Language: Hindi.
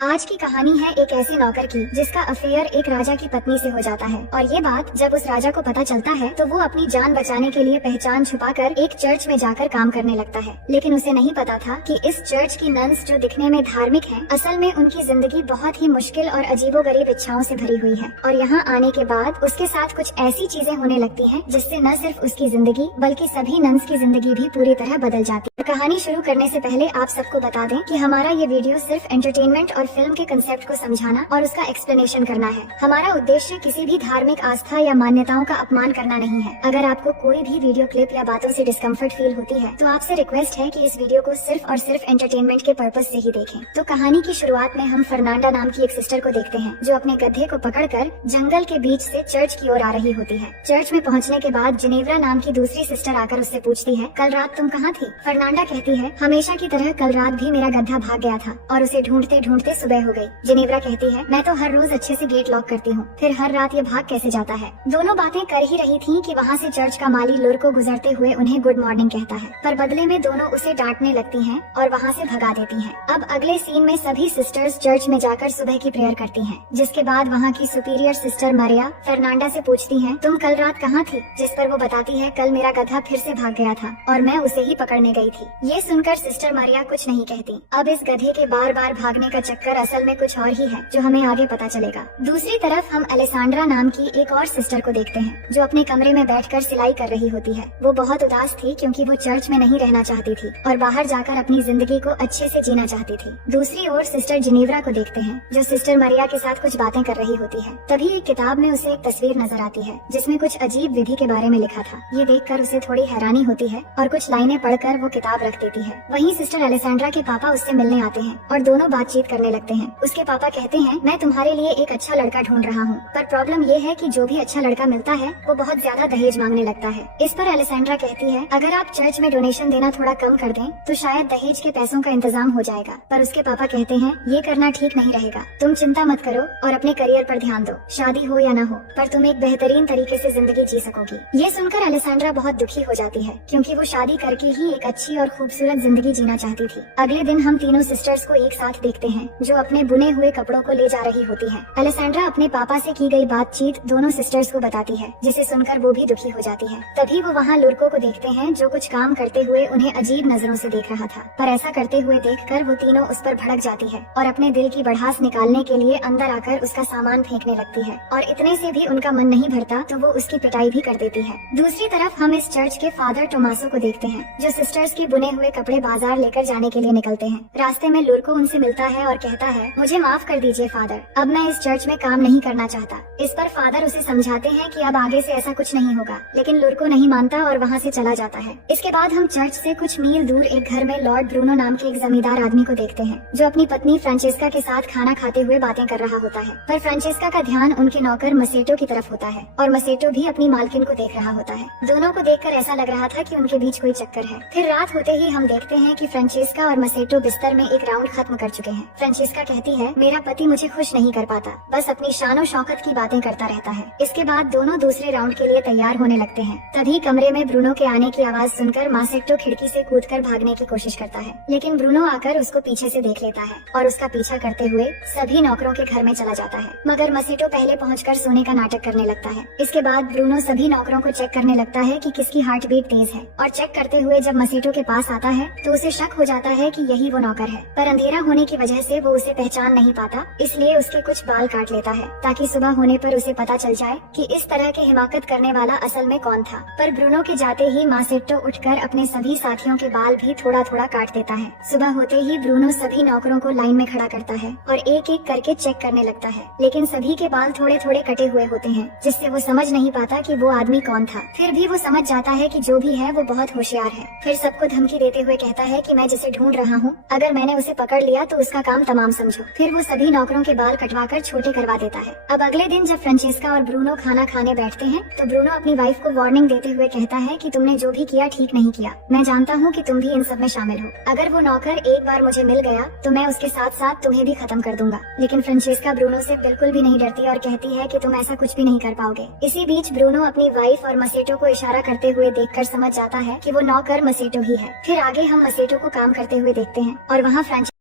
आज की कहानी है एक ऐसे नौकर की जिसका अफेयर एक राजा की पत्नी से हो जाता है और ये बात जब उस राजा को पता चलता है तो वो अपनी जान बचाने के लिए पहचान छुपाकर एक चर्च में जाकर काम करने लगता है। लेकिन उसे नहीं पता था कि इस चर्च की नन्स जो दिखने में धार्मिक हैं, असल में उनकी जिंदगी बहुत ही मुश्किल और अजीबोगरीब इच्छाओं से भरी हुई है। और यहाँ आने के बाद उसके साथ कुछ ऐसी चीजें होने लगती हैं जिससे न सिर्फ उसकी जिंदगी बल्कि सभी नन्स की जिंदगी भी पूरी तरह बदल जाती है। कहानी शुरू करने से पहले आप सबको बता दें कि हमारा ये वीडियो सिर्फ एंटरटेनमेंट और फिल्म के कंसेप्ट को समझाना और उसका एक्सप्लेनेशन करना है। हमारा उद्देश्य किसी भी धार्मिक आस्था या मान्यताओं का अपमान करना नहीं है। अगर आपको कोई भी वीडियो क्लिप या बातों से डिस्कम्फर्ट फील होती है तो आपसे रिक्वेस्ट है कि इस वीडियो को सिर्फ और सिर्फ एंटरटेनमेंट के पर्पज से ही देखें। तो कहानी की शुरुआत में हम फर्नांडा नाम की एक सिस्टर को देखते हैं जो अपने गधे को पकड़कर जंगल के बीच से चर्च की ओर आ रही होती है। चर्च में पहुंचने के बाद जिनेवरा नाम की दूसरी सिस्टर आकर उससे पूछती है, कल रात तुम कहाँ थी? फर्नांडा कहती है, हमेशा की तरह कल रात भी मेरा गधा भाग गया था और उसे ढूंढते ढूंढते सुबह हो गई। जिनेवरा कहती है, मैं तो हर रोज अच्छे से गेट लॉक करती हूँ, फिर हर रात ये भाग कैसे जाता है? दोनों बातें कर ही रही थीं कि वहाँ से चर्च का माली लुर को गुजरते हुए उन्हें गुड मॉर्निंग कहता है, पर बदले में दोनों उसे डांटने लगती हैं और वहाँ से भगा देती हैं। अब अगले सीन में सभी सिस्टर्स चर्च में जाकर सुबह की प्रेयर करती हैं, जिसके बाद वहाँ की सुपीरियर सिस्टर मरिया फर्नांडा से पूछती है, तुम कल रात कहाँ थी? जिस पर वो बताती है, कल मेरा गधा फिर से भाग गया था और मैं उसे ही पकड़ने गई थी। ये सुनकर सिस्टर मरिया कुछ नहीं कहती। अब इस गधे के बार बार भागने का चक्कर असल में कुछ और ही है जो हमें आगे पता चलेगा। दूसरी तरफ हम अलेसांड्रा नाम की एक और सिस्टर को देखते हैं जो अपने कमरे में बैठकर सिलाई कर रही होती है। वो बहुत उदास थी क्योंकि वो चर्च में नहीं रहना चाहती थी और बाहर जाकर अपनी जिंदगी को अच्छे से जीना चाहती थी। दूसरी ओर सिस्टर जिनेवरा को देखते हैं जो सिस्टर मरिया के साथ कुछ बातें कर रही होती है। तभी एक किताब में उसे एक तस्वीर नजर आती है जिसमें कुछ अजीब विधि के बारे में लिखा था। ये देखकर उसे थोड़ी हैरानी होती है और कुछ लाइनें पढ़कर वो किताब रख देती है। वहीं सिस्टर अलेसांड्रा के पापा उससे मिलने आते हैं और दोनों बातचीत करने लगते हैं। उसके पापा कहते हैं, मैं तुम्हारे लिए एक अच्छा लड़का ढूंढ रहा हूँ, पर प्रॉब्लम ये है कि जो भी अच्छा लड़का मिलता है वो बहुत ज्यादा दहेज मांगने लगता है। इस पर अलेसांड्रा कहती है, अगर आप चर्च में डोनेशन देना थोड़ा कम कर दें तो शायद दहेज के पैसों का इंतजाम हो जाएगा। पर उसके पापा कहते हैं, ये करना ठीक नहीं रहेगा, तुम चिंता मत करो और अपने करियर पर ध्यान दो। शादी हो या न हो, पर तुम एक बेहतरीन तरीके से जिंदगी जी सकोगी। ये सुनकर अलेसांड्रा बहुत दुखी हो जाती है क्योंकि वो शादी करके ही एक अच्छी और खूबसूरत जिंदगी जीना चाहती थी। अगले दिन हम तीनों सिस्टर्स को एक साथ देखते हैं जो अपने बुने हुए कपड़ों को ले जा रही होती है। अलेसांड्रा अपने पापा से की गई बातचीत दोनों सिस्टर्स को बताती है, जिसे सुनकर वो भी दुखी हो जाती है। तभी वो वहाँ लुर्को को देखते हैं जो कुछ काम करते हुए उन्हें अजीब नजरों से देख रहा था। पर ऐसा करते हुए देखकर वो तीनों उस पर भड़क जाती है और अपने दिल की भड़ास निकालने के लिए अंदर आकर उसका सामान फेंकने लगती है और इतने से भी उनका मन नहीं भरता तो वो उसकी पिटाई भी कर देती है। दूसरी तरफ हम इस चर्च के फादर टोमासो को देखते हैं जो सिस्टर्स के बुने हुए कपड़े बाजार लेकर जाने के लिए निकलते हैं। रास्ते में लुर्को उनसे मिलता है और कहता है, मुझे माफ कर दीजिए फादर, अब मैं इस चर्च में काम नहीं करना चाहता। इस पर फादर उसे समझाते हैं कि अब आगे से ऐसा कुछ नहीं होगा, लेकिन लुर्को नहीं मानता और वहाँ से चला जाता है। इसके बाद हम चर्च से कुछ मील दूर एक घर में लॉर्ड ब्रूनो नाम के एक जमींदार आदमी को देखते हैं जो अपनी पत्नी फ्रांचेस्का के साथ खाना खाते हुए बातें कर रहा होता है। पर फ्रांचेस्का का ध्यान उनके नौकर मसेटो की तरफ होता है और मसेटो भी अपनी मालकिन को देख रहा होता है। दोनों को देखकर ऐसा लग रहा था कि उनके बीच कोई चक्कर है। फिर रात होते ही हम देखते हैं कि फ्रांचेस्का और मसेटो बिस्तर में एक राउंड खत्म कर चुके हैं। फ्रांचेस्का कहती है, मेरा पति मुझे खुश नहीं कर पाता, बस अपनी शान और शौकत की बातें करता रहता है। इसके बाद दोनों दूसरे राउंड के लिए तैयार होने लगते हैं। तभी कमरे में ब्रूनो के आने की आवाज सुनकर मासेटो खिड़की से कूदकर भागने की कोशिश करता है, लेकिन ब्रूनो आकर उसको पीछे से देख लेता है और उसका पीछा करते हुए सभी नौकरों के घर में चला जाता है। मगर मसेटो पहले पहुंचकर सोने का नाटक करने लगता है। इसके बाद ब्रूनो सभी नौकरों को चेक करने लगता है कि किसकी हार्ट बीट तेज है और चेक करते हुए जब मसेटो के पास आता है तो उसे शक हो जाता है कि यही वो नौकर है। पर अंधेरा होने की वजह से वो उसे पहचान नहीं पाता, इसलिए उसके कुछ बाल काट लेता है ताकि सुबह होने पर उसे पता चल जाए कि इस तरह के हिमाकत करने वाला असल में कौन था। पर ब्रूनो के जाते ही मासेट्टो उठकर अपने सभी साथियों के बाल भी थोड़ा थोड़ा काट देता है। सुबह होते ही ब्रूनो सभी नौकरों को लाइन में खड़ा करता है और एक एक करके चेक करने लगता है, लेकिन सभी के बाल थोड़े थोड़े कटे हुए होते हैं जिससे वो समझ नहीं पाता कि वो आदमी कौन था। फिर भी वो समझ जाता है कि जो भी है वो बहुत होशियार है। फिर सबको धमकी देते हुए कहता है कि मैं जिसे ढूंढ रहा हूँ, अगर मैंने उसे पकड़ लिया तो उसका काम तमाम समझो। फिर वो सभी नौकरों के बाल कटवाकर छोटे करवा देता है। अब अगले दिन जब फ्रांचेस्का और ब्रूनो खाना खाने बैठते हैं तो ब्रूनो अपनी वाइफ को वार्निंग देते हुए कहता है कि तुमने जो भी किया ठीक नहीं किया। मैं जानता हूँ कि तुम भी इन सब में शामिल हो। अगर वो नौकर एक बार मुझे मिल गया तो मैं उसके साथ साथ तुम्हें भी खत्म कर दूंगा। लेकिन फ्रांचेस्का ब्रूनो से बिल्कुल भी नहीं डरती और कहती है कि तुम ऐसा कुछ भी नहीं कर पाओगे। इसी बीच ब्रूनो अपनी वाइफ और मसेटो को इशारा करते हुए देखकर समझ जाता है कि वो नौकर मसेटो ही है। फिर आगे हम मसेटो को काम करते हुए देखते हैं और वहाँ फ्रांचेस्का